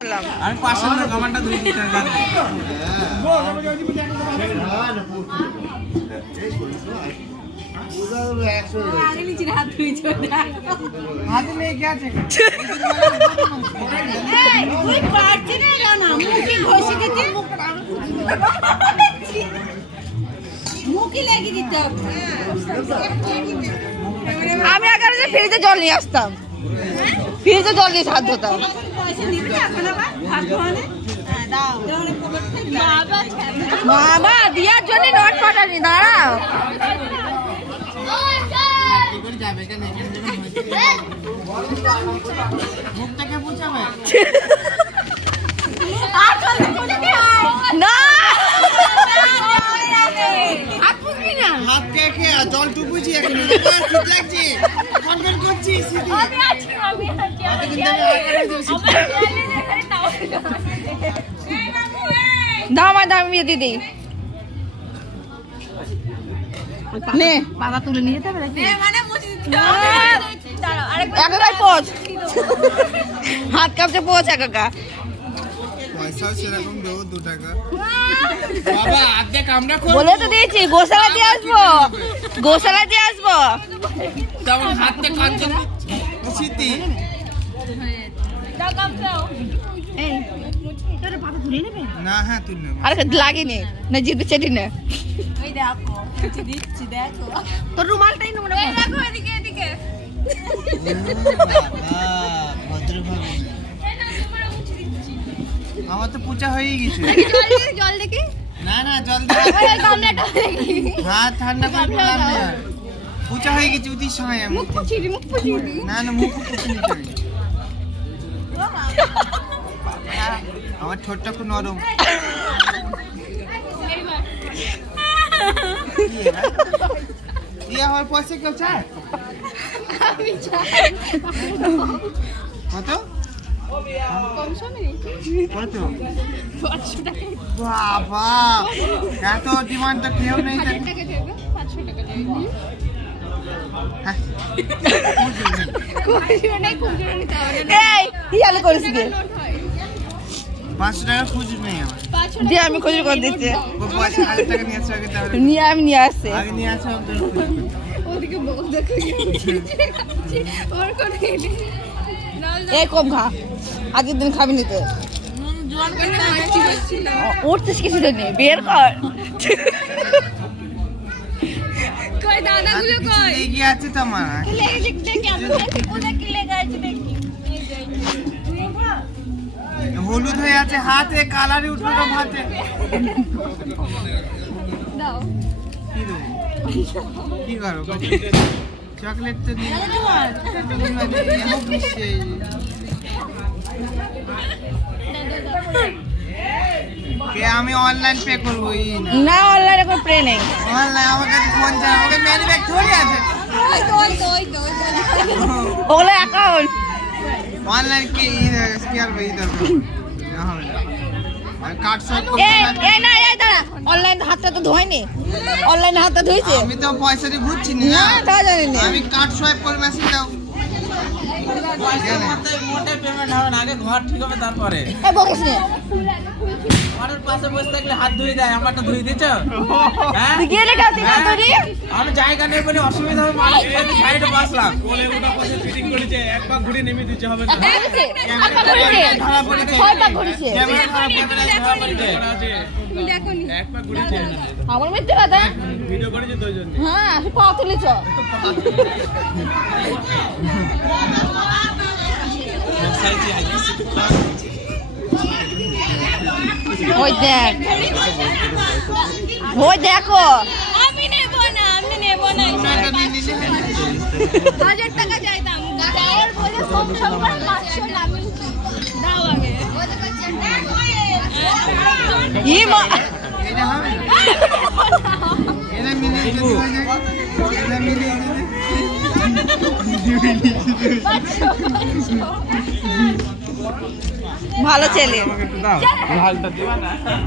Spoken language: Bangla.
আমি 500 টাকা আমারটা 2 লিটার গাড়ি আগে নিচে হাত ধুইছো হাতে নিয়ে কি আছে তুই পারছি না কেন মুখে ঘষে দিতে মুখে লাগিয়ে দিতে হবে আমি আগে যে ফ্রিজে জল নিয়ে আসতাম ফ্রিজে জল দিয়ে হাত ধুতাম পয়সা দিবি এখন আবার হাত ধোয়ানে দাও বাবা বাবা দিয়ার জন্য নোট পাঠানি দাঁড়াও যাবে কেন মুখটাকে বুঝাবে না হাত কে জল টুকুছি এখন লাগছে কনকন করছি সিটি দাও আমার দাম দিদি নে বাবা তুলে নিয়ে যেতে হবে মানে মুছে দিতে একাকার পোচ হাত কাঁপছে পোচ একাকা পয়সা সেরকম দেবো 2 টাকা বাবা আধে কামড়া কর বলে তো দিয়েছি গোশালা দিয়ে আসবো গোশালা দিয়ে আসবো তখন হাতে কাঁদতে সিটি দাও কাপ দাও এই তোর পাতা তুলে নেবে না হ্যাঁ তুই না আরে লাগেনি না জিতবে চেটি না ওই দেখো মুছে দিচ্ছি দেখো তোর রুমালটাই নোংরা এই দেখো এদিকে এদিকে ভদ্রভাবে আমার তো পূজা হয়ে গেছে জল দেখি না না জল দে গামলাটা দেখি হাত ঠান্ডা করে পেলাম না পূজা হয়ে গেছে উদির সময় আমি মুখ পুছিলি না না মুখ পুছিনি করি আমার ঠোঁটটা খুব নরম ইয়ে আমার পয়সা কেউ চায় আমি চাই কত কম সময় কত 500 টাকা বাবা এত ডিমান্ড তো কেউ নেই 1000 টাকা দেবে 500 টাকা দেবে খুচরো নেই খুচরো নিতে হবে না এই ইয়ালে করিস কি 500 টাকা খুচরো নেই আমার 500 দিয়ে আমি খুচরো করে দিচ্ছি ও পয়সা 1000 টাকা নিয়ে আসো আগে তাহলে নিয়ে আমি নিয়ে আসছি আগে নিয়ে আসো ওদিকে বল দেখো ওর কোন এই কম খা আগের দিন খাবি নিতে জোয়ান করে নাচি হচ্ছিল উঠছিস কিছু নেই বের কর কই দানাগুলো কই লেগে আছে তো আমার লেগে দেখতে কেমন আছে কোথা কি লেগে আছে দেখি হলুদ হয়ে আছে হাতে কালারে উঠলো না হাতে দাও কি দেবো কি করো চকলেট তো নিয়ে কে আমি অনলাইন পে করবো না অনলাইনে কোনো প্রে নেই অনলাইন আমার কাছে ফোন চাই আমাকে মেনি ব্যাগ থোড়ি আছে ওগুলো অ্যাকাউন্ট অনলাইন কি কি আর বই দরকার কার্ড সব এই না এই দাঁড়া অনলাইন হাতটা তো ধোয়নি অনলাইনে হাতটা ধুইছে আমি তো পয়সা দিয়ে ঘুরছি না না তা জানি না আমি কার্ড সোয়াইপ করে মেসেজ দাও মোটে পেমেন্ট হবে না আগে ঘর ঠিক হবে তারপরে এই বকিস নে ঘরের পাশে বসে থাকলে হাত ধুয়ে দেয় আমারটা ধুয়ে দিচ্ছ হ্যাঁ তুই গিয়ে রেখে আসতি না তোরি আমি জায়গা নেই বলে অসুবিধা হবে মানুষ সাইডে বসলাম কোলে ওটা পাশে ফিটিং করেছে এক পাক ঘুরে নেমে দিতে হবে না ঘুরেছে আবার ঘুরেছে 6 পাক ঘুরেছে ক্যামেরা খারাপ ক্যামেরা খারাপ আছে তুমি দেখোনি এক পাক ঘুরেছে আমার মিথ্যে কথা ভিডিও করেছে দুইজন হ্যাঁ সে পা তুলেছ ওই দেখ ওই দেখো আমি নেব না 1000 টাকা চাইতাম গায়ের বলে কম সম করে 500 নামি দাও আগে ই মা এটা হবে এটা মিলে যদি হয়ে যায় এটা মিলে ভালো ছেলে দাও ঝালটা দিবা না